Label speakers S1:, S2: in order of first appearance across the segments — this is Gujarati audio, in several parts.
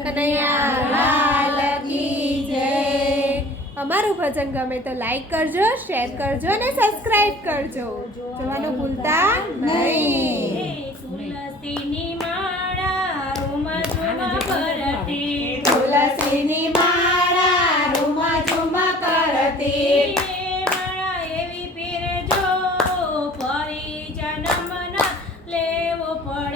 S1: કનૈયા લાલ કી જય. અમારું ભજન ગમે તો લાઈક કરજો શેર કરજો અને સબસ્ક્રાઇબ કરજો. જોવાનું ભૂલતા નહીં.
S2: તુલસીની માળા રૂમા ઝુમા ફરતી
S1: તુલસીની માળા રૂમા ઝુમા કરતી.
S2: માળા એવી પહેરજો ફરી જન્મના લેવો પડે.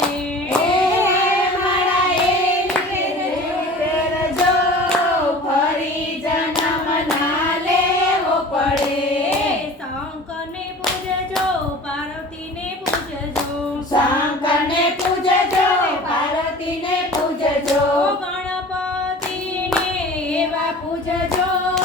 S1: શંકરને પૂજજો પાર્વતીને પૂજજો.
S2: ગણપતિને એવા પૂજજો.